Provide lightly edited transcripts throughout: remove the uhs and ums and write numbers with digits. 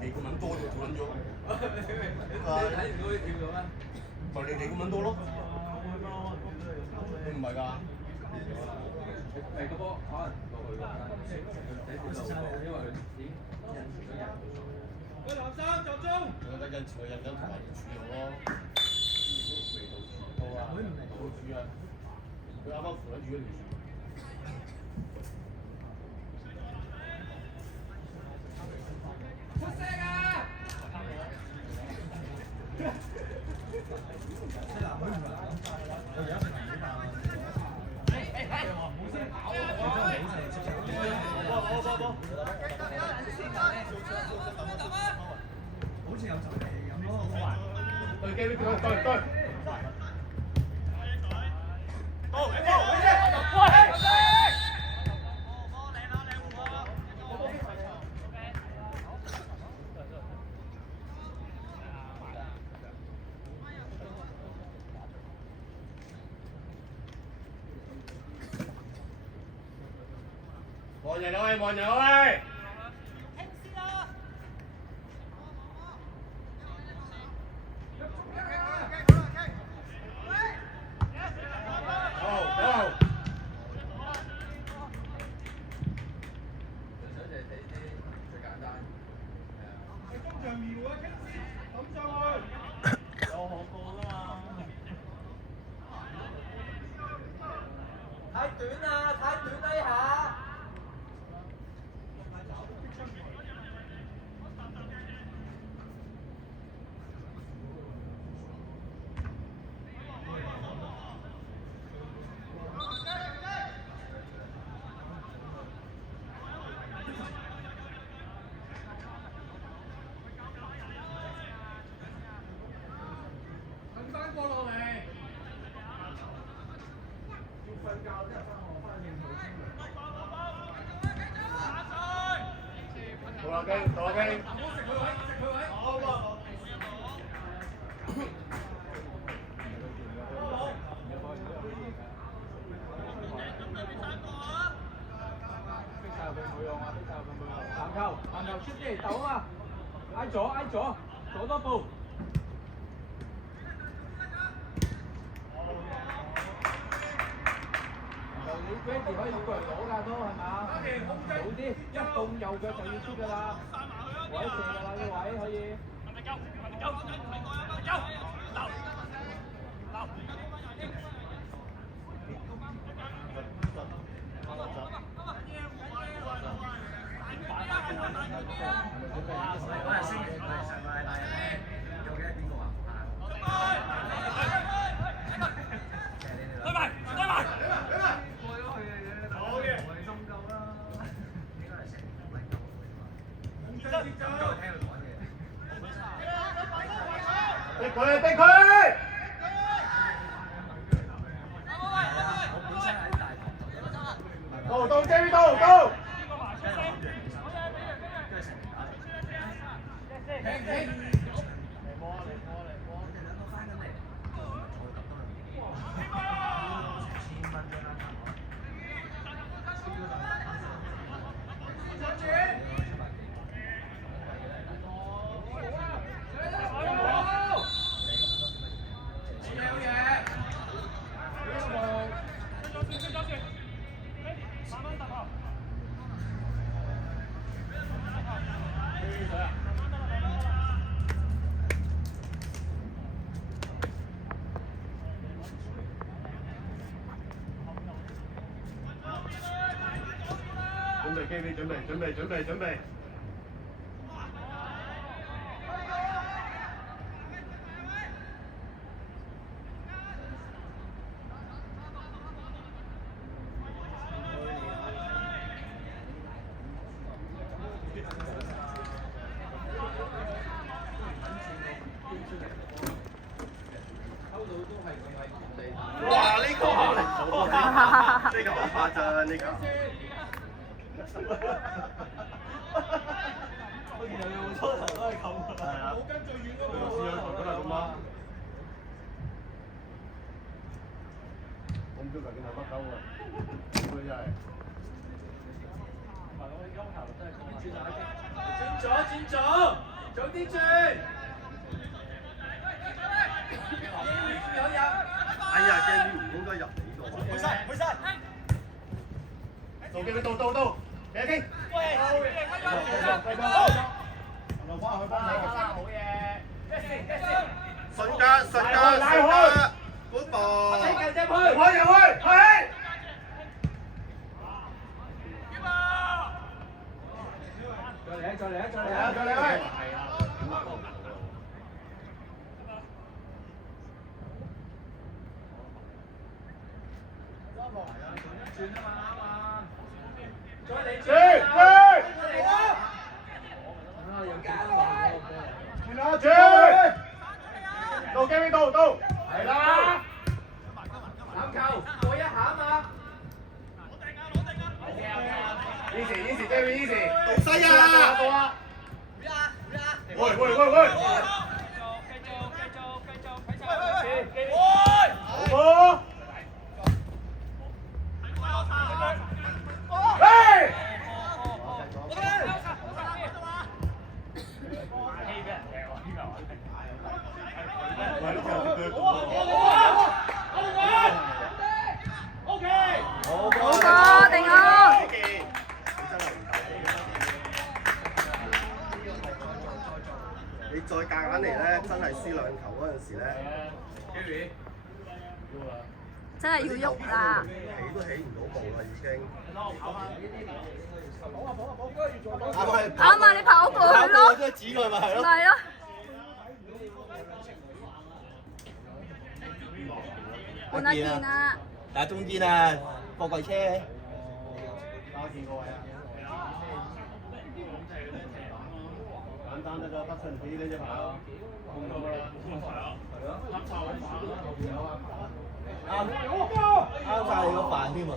你咁撚多就跳撚咗。睇唔到你跳咗咩？咪你咁撚多咯？唔係㗎。係個波可能落去㗎，因為佢已經印住咗人。喂，藍生集中。我覺得印住個印跟同埋主用咯。好啊，冇主啊，佢啱啱扶緊住嗰條樹。出聲啊！好似有就嚟咁咯，好玩。對機，對。望人啊喂，望人啊喂！太短啦，太短啦呢下。等翻過落嚟。要瞓覺之後翻學翻應付先。到啦機，到啦機。食佢位，食佢位。好啊。籃球出啲走啊！挨左，左多步。你 Randy 可以過嚟攞㗎都係嘛？早啲，一動右腳就要出㗎啦，位射㗎啦呢位可以。嗰日星期上個禮拜咧，究竟係邊個話唔對埋。過咗去嘅啫，好嘅，我哋心夠啦。應該係成唔係夠嘅。咁夠聽佢講嘢。逼佢，逼佢！我本身喺大堂到 Jerry 到。準備。哇！呢個好離譜啊！呢個好誇張，呢個。我原來用初頭都係咁㗎。係啊。冇跟最遠嗰個。試下頭都係咁啊！我唔知究竟係乜鳩啊！佢真係。唔係我哋音效真係講。轉左，早啲轉。有入。哎呀，機唔應該入嚟呢個位。去晒。到機會到，你傾。喂，又翻去幫手。好嘢。順腳，嗰步。入去，係。再嚟。到，係啦。籃球過一下啊嘛。easy，到西啊！喂。你再夾硬嚟咧，真係輸兩球嗰陣時咧，真係要喐啦！起都起唔到步啦，已經。啱啊！你跑過去咯，即係指佢咪係咯。係咯。換一件啊！打中間啊，貨櫃車。簡單得㗎，不順啲呢只跑。啱晒你個飯添喎！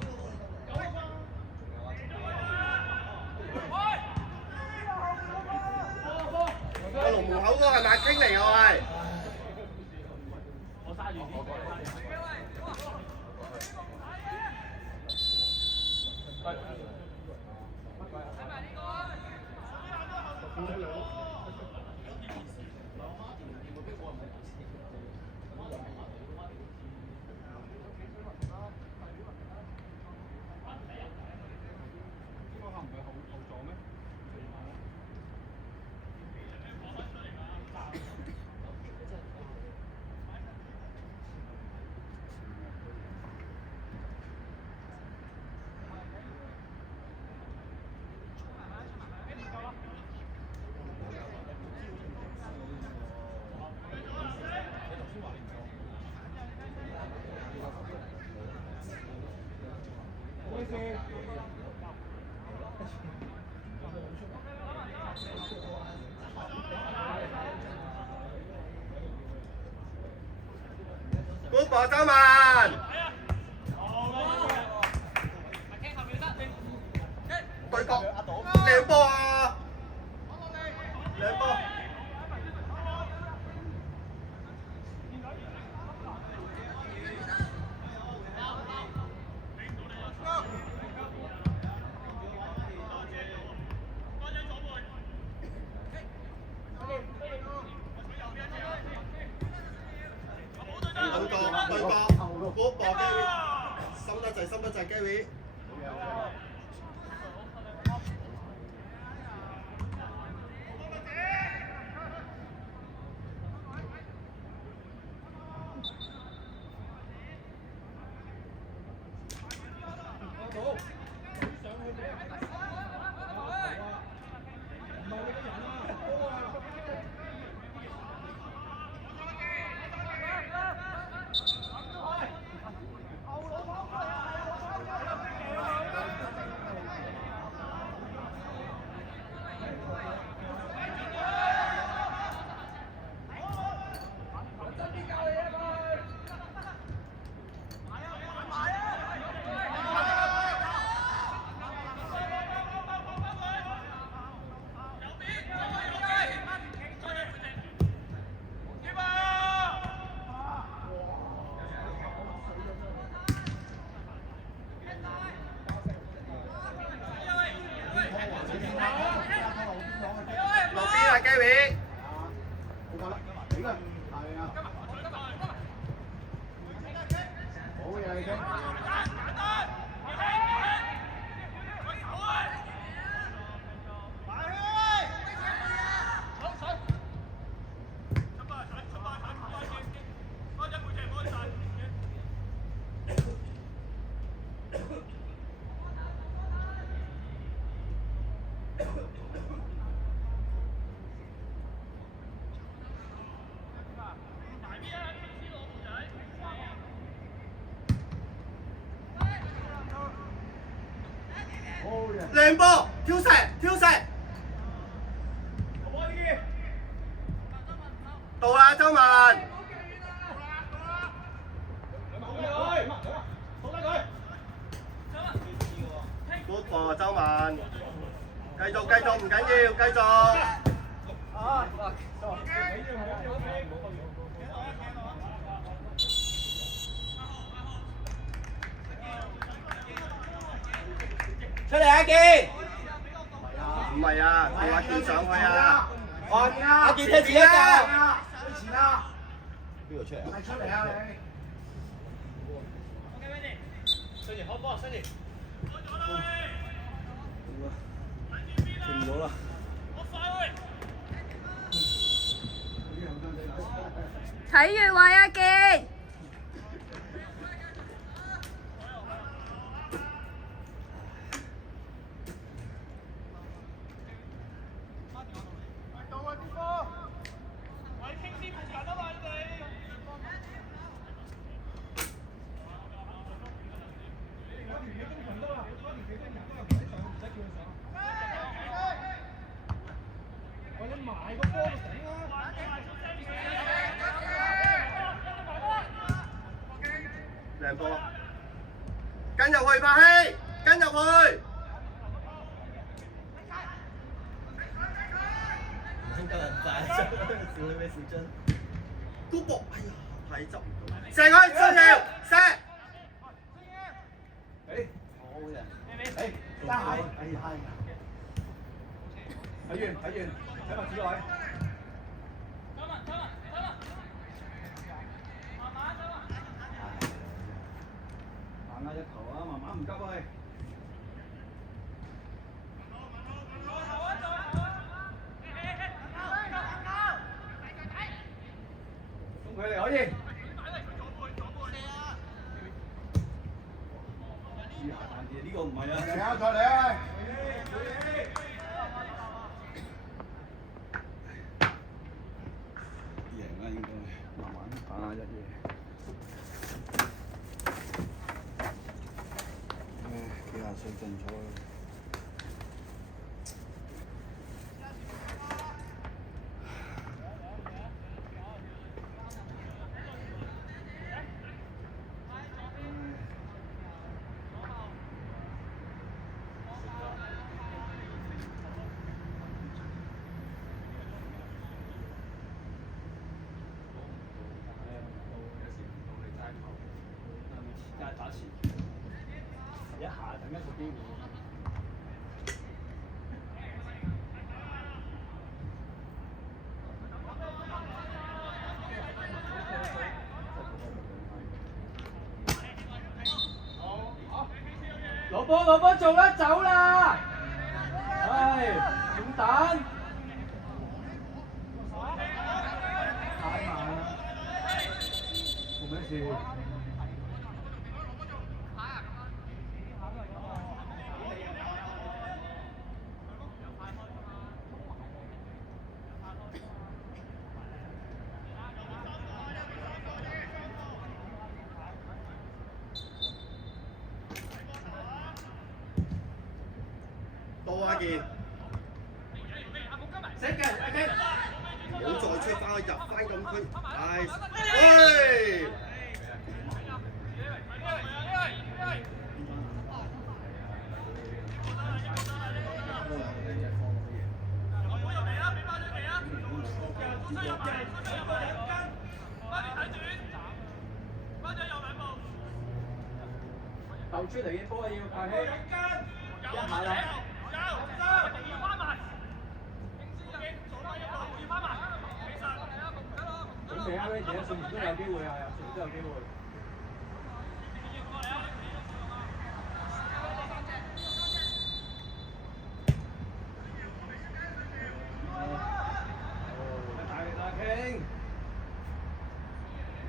個龍門口嗰個係麥傾嚟㗎喂！高波周文，對角靚波啊！靚波。對角，嗰波機會，深得滯機會。Gary。好啦，幾個係啊？好嘢已經。靚波，挑射，挑射。到啦，周文。Good 喎，周文。繼續，繼續，唔緊要，繼續。出嚟阿健，唔係啊，叫阿健上去啊。阿健踢自己㗎。邊個出嚟啊？出嚟啊你！停咗啦。睇越位啊健！靚波，跟入去柏希，跟入去。真夠人快，少你咩小樽？高博，哎呀，睇執唔到。射佢，出條，射。好嘅。爭下。哎呀，睇完，睇埋主位。慢一球啊，慢慢唔急喂。送佢嚟可以。試下彈啲，呢個唔係啊。嚟啊，再嚟啊！贏啦，應該慢慢打一嘢。幾廿歲進咗。打前一下等一個機會。攞波做啦，走啦！唉，點蛋？太慢啦！做咩事？到阿健，唔好再出翻去入翻禁區，唉，喂！鬥出嚟嘅波要拍起，一下啦。加 Randy 啊，順都有機會啊，順都有機會。大傾，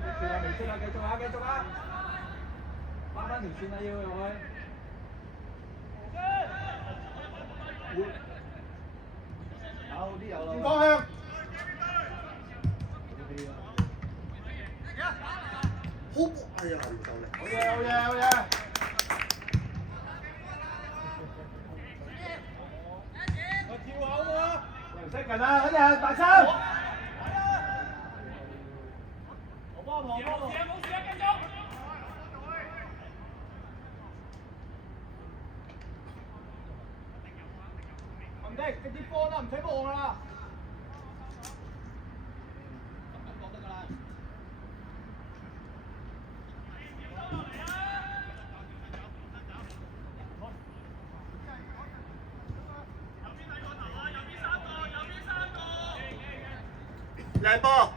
未算啦，繼續啊，繼續啊，翻條線啦，要入去。轉方向。好，哎呀，唔夠力。好嘢，好嘢，好嘢！跳好喎！唔識近啊，嗰隻大三。我幫忙，幫忙。冇事啊，繼續。唔得，直接放啦，唔使望啦。靚波！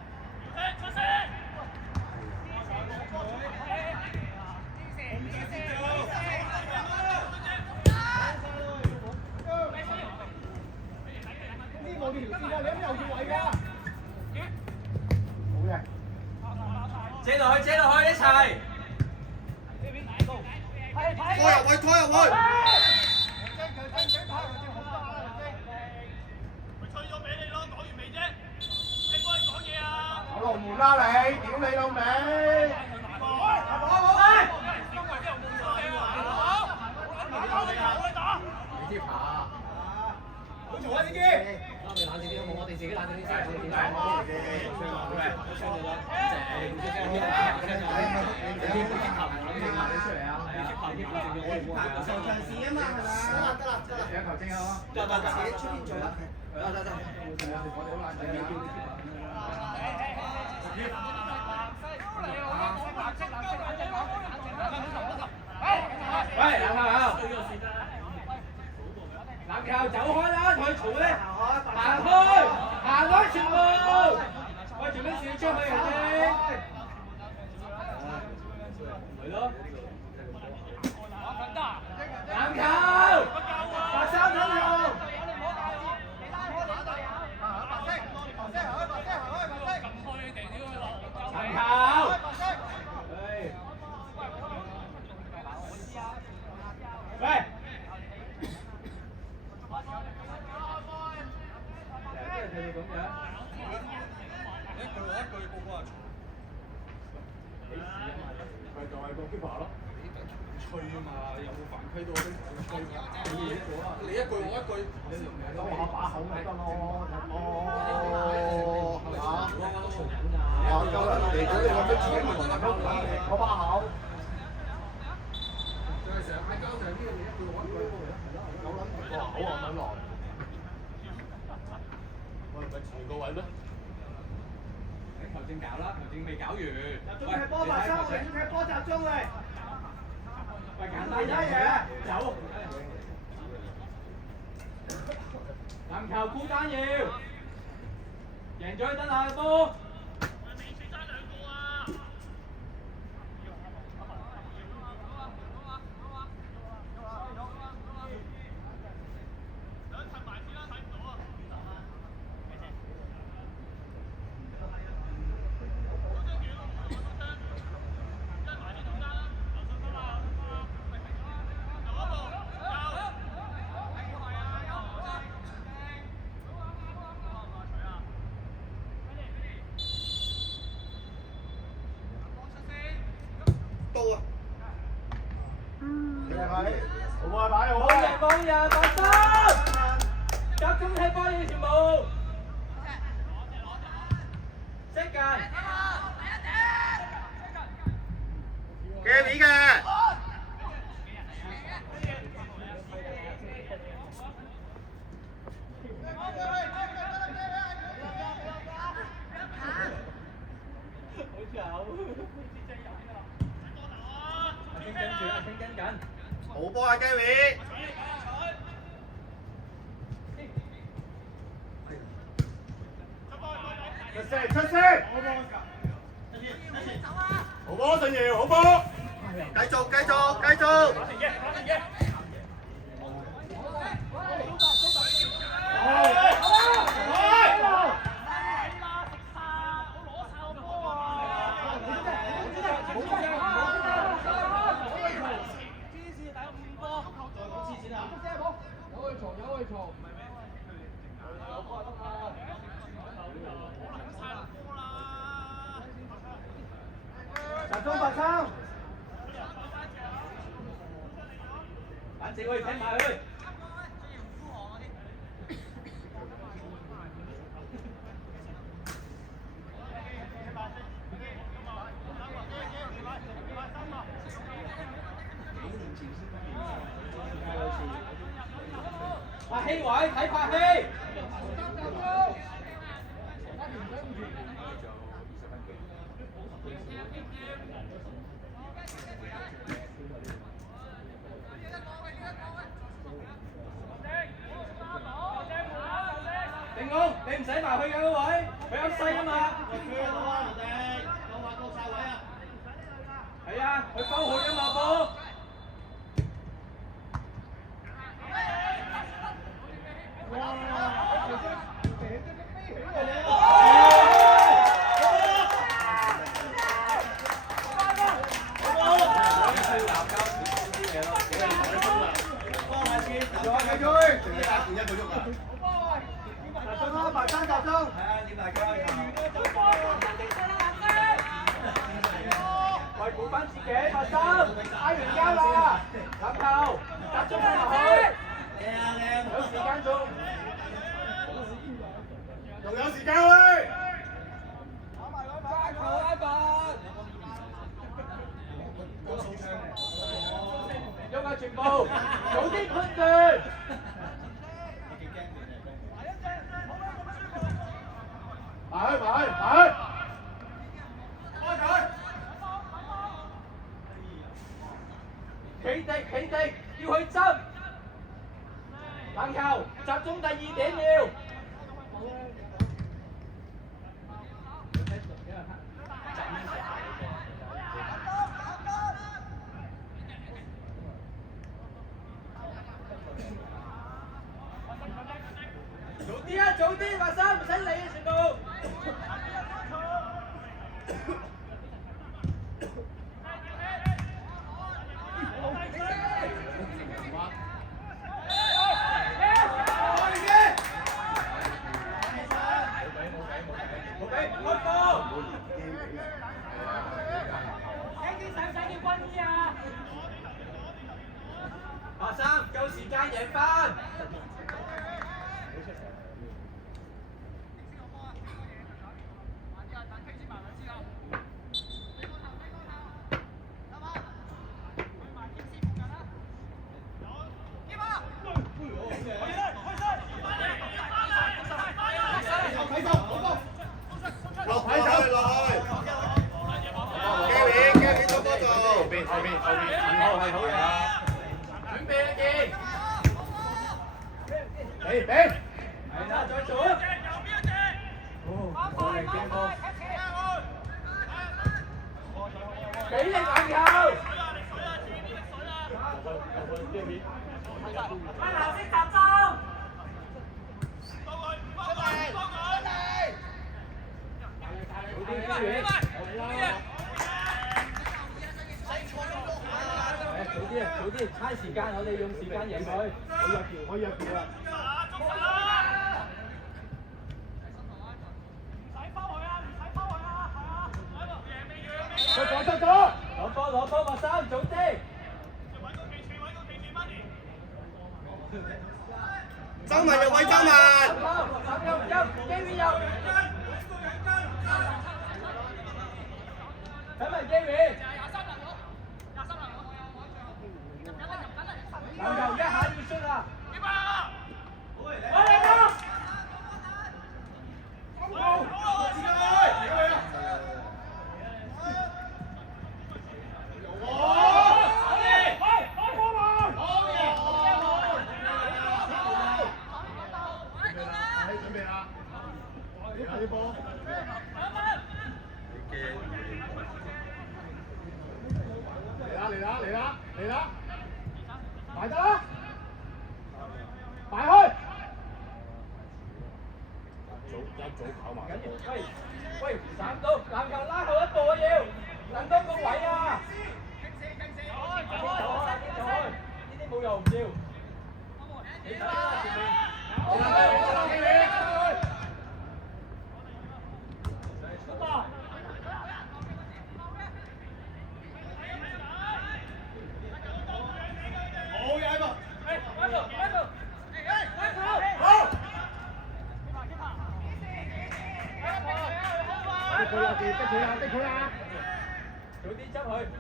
呢條線啊，你咁右條位㗎。好嘅。借落去，一齊。拖入去，拖入去。我龍門啦你，屌你老味！你接下。好嘈啊！呢啲。我哋冷靜啲好冇？我哋自己冷靜啲先。我哋出嚟啊！上場市啊嘛，係嘛？得啦。有球證啊！得。自己出邊做啦。得。我哋好冷靜啊！喂，籃球走開啦，同佢嘈咧，行開全部，喂，做咩事出去人哋？係咯。籃球，白衫頭用。籃球。喂。你咁樣，一句個個話幾時啊嘛？咪就係個 keeper 咯。吹啊嘛，有冇犯規到先吹㗎？你一句我一句，我下把口咪得咯，係嘛？夠啦，嚟咗你咁多錢，我把口。就係成日嗌交就係呢樣嘢，一句我一句，有撚住個口啊，撚來。唔係全個位咩？球證搞啦，球證未搞完。集中踢波，白衫，我哋要踢波集中嚟。喂，簡單嘢，走。籃球孤單要，贏咗去登下波。冇人，白衫，集中踢波要全部，識㗎。嘅面嘅。好波啊 ，Gary！出聲！波信堯，好波！繼續繼續繼續。集中白衫，反正可以聽埋佢。拍希位，睇拍希。定攻，你唔使埋去嘅嗰位，佢啱細啊嘛。係啊，佢收好咗嘛波。喂，顧翻自己，發心，挨完交啦，籃球，集中落去。有時間做，仲有時間去。加球拉拔，喐下全部，早啲判斷。埋去埋去埋去。企定，要去執。籃球，集中第2點要。早啲，華生唔使理啊，全部。華生夠時間贏返。落牌走落去。Gary 做波做。後邊5號係好嘢。準備啦，見。俾。係啦，再做啊！俾力籃球。分藍色集中。早啲，慳時間，我哋用時間贏佢。我入條啦。出咗。攞波，華生，早啲。周文入位，周文。機會有。睇埋機會。籃球一下要出啊！嚟啦嚟啦嚟啦，埋得啦，埋開。一早跑埋。喂喂，散到籃球拉後一步啊要，能多個位啊！邊走開邊走開，呢啲冇用唔要。你走啦前面。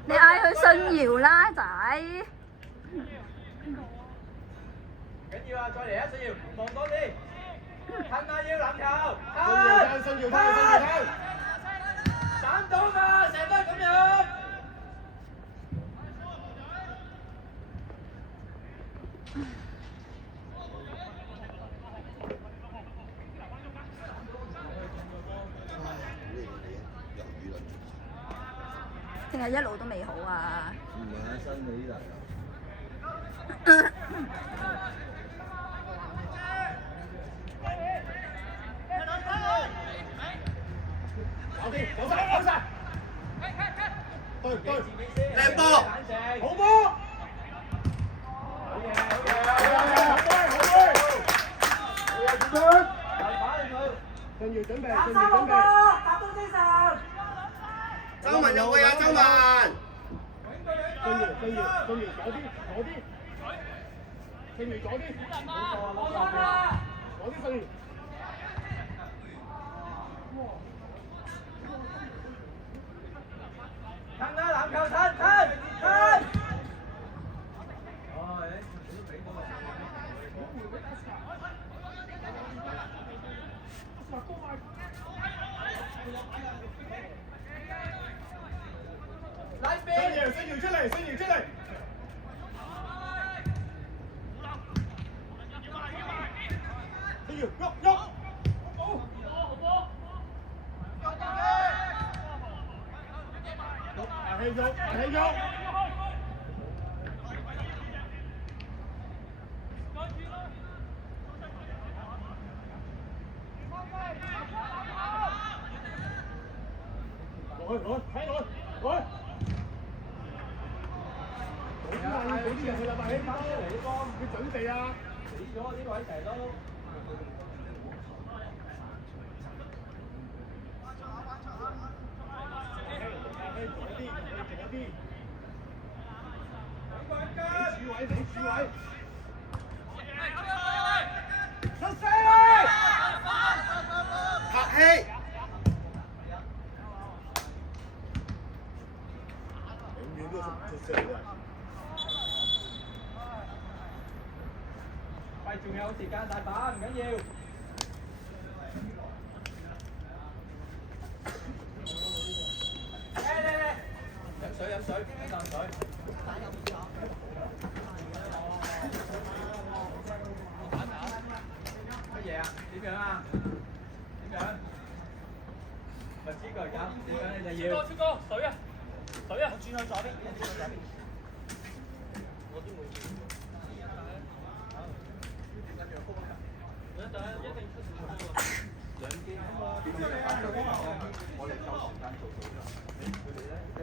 你嗌佢信堯啦仔。緊要啊！再嚟啊！信堯，望多啲，褪啊要籃球，信堯，散到嘛，成日都係咁樣。定係一路都未好啊！唔係啊，新你呢搞掂，走晒，對，靚波，好波，好信堯準備，周文有位啊，周文。信堯，左啲，信堯左啲，信堯。褪啦籃球褪。拉邊。信堯出嚟。信堯喐。起喐。來，睇來。早啲人去啦，快啲翻嚟啲波，要準備啊！死咗呢位成日都。拍戲。永遠都出聲嘅。喂，仲有時間大把，唔緊要。飲水，飲啖水。乜嘢啊？點樣啊？點樣？咪知佢而家點樣你就要。超哥，水啊！我轉去左邊，我都會。兩機啊嘛，我哋夠時間做到咗。佢哋咧一個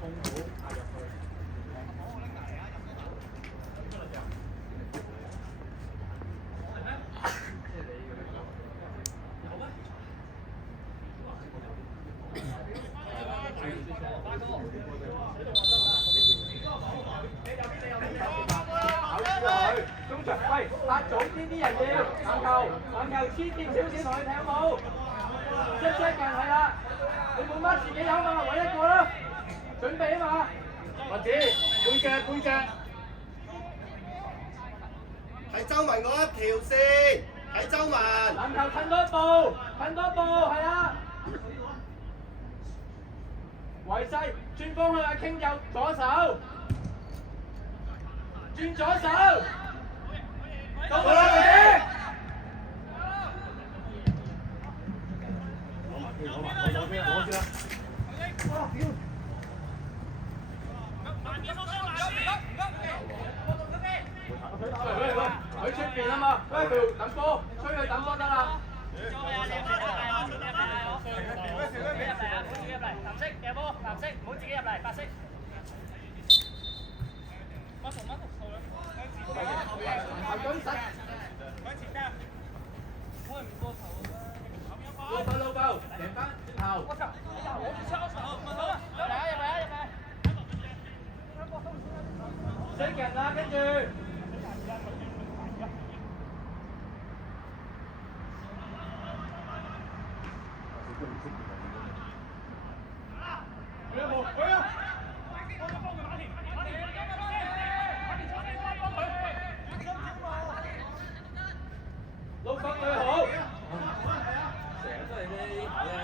控好壓入去。中場喂，拍早啲啲人要籃球黐貼少少同佢踢好冇？一隻人係啦，你冇乜自己有嘛，揾一個啦，準備啊嘛。或者背脊。睇周文嗰一條線，睇周文。籃球褪多步，係啦。維勢轉方向係傾右左手，轉左手。到啦，攞先啦！哇，屌！喺出邊啊嘛，喺度等波，出去等波得啦。老夠，贏翻轉頭。升人啦，跟住。老國最好，成日都係呢下咧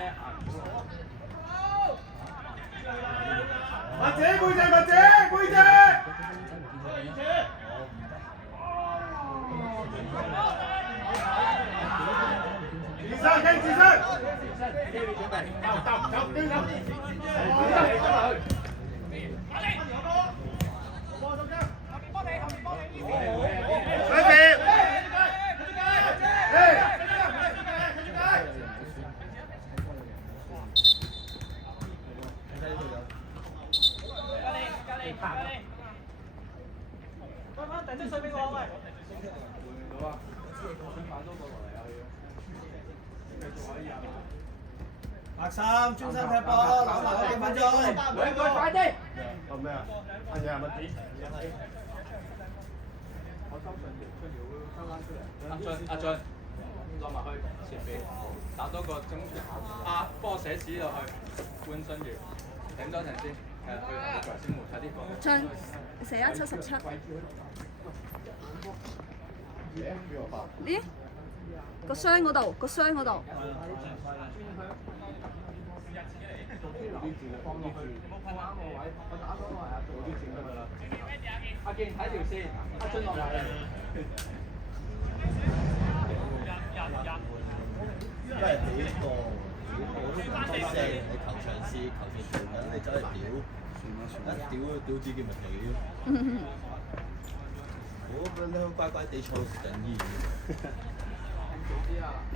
或者背脊，或者背脊。自身跟自身。白衫專心踢波，攬埋嗰幾分鐘。兩個快啲！做咩啊？阿爺係咪點？阿俊，落埋去前邊，打多個中傳，波寫紙落去，換信源，頂多陣先，去頭先冇睇啲波。進4177。咦？個箱嗰度，個箱嗰度。阿健睇條線，阿俊落嚟。真係好多，我都唔知聲。你球場試，球場做緊，你走嚟屌自己咪屌。我覺得乖乖地坐緊醫院。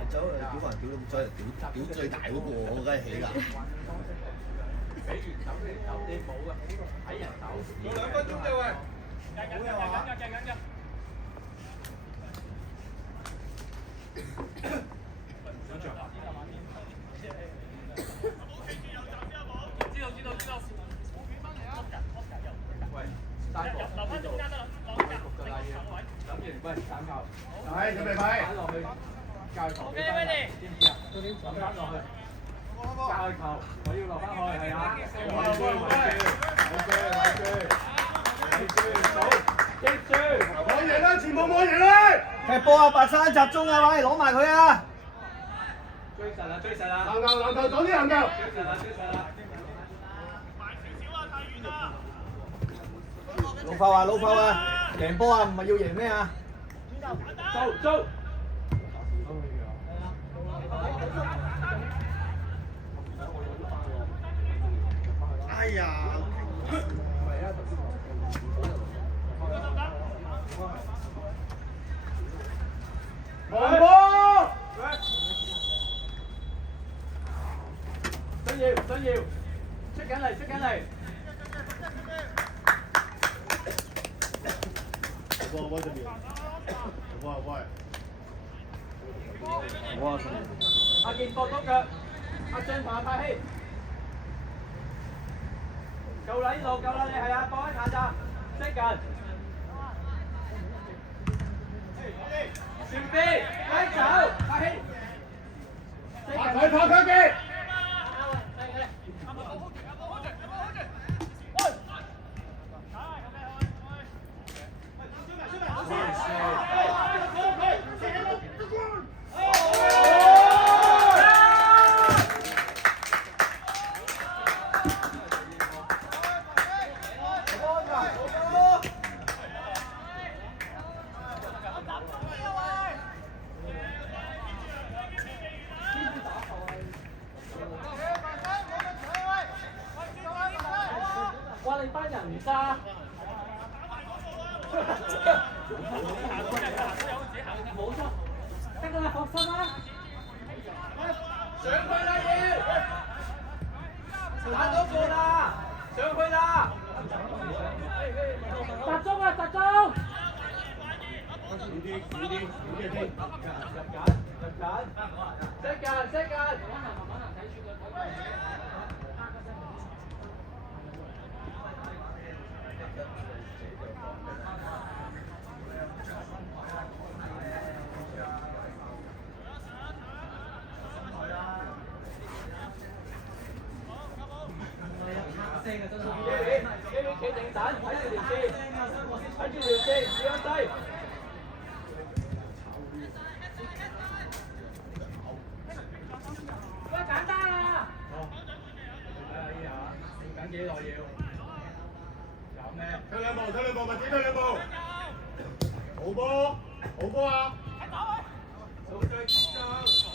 走嚟屌還屌，走嚟屌最大嗰個，我梗係起啦。俾完手你走，你冇啊！睇人走。仲2分鐘啫喂。好有話。喂，單個呢度呢個啦要，諗完喂斬球，係準備派。打落去教球，知唔知啊？諗翻落去。教球，我要落翻去，係啊！記住，冇贏啦，全部冇贏啦！踢波啊，白衫集中啊，喂，攞埋佢啊！追實啦，追實啦！籃球，早啲籃球！追實啦，追實啦！老炮啊，老炮啊，贏波啊，唔係要贏咩啊？做！哎呀！黃波！想要，出緊嚟！我這邊，喂。阿健搏到腳，阿俊同阿泰希，夠啦呢度夠啦，你係啊，放喺下咋，識緊。前邊，快走，泰希。拍佢嘅。哇！你班人唔渣。放心啦。上去啦要，打到過啦，上去啦。集中啊集中！入緊，識緊。你企定陣，睇住條線，注意向低。喂，簡單啦。睇下要緊幾耐要？有咩？退兩步，咪點退兩步？好波啊！數最結束。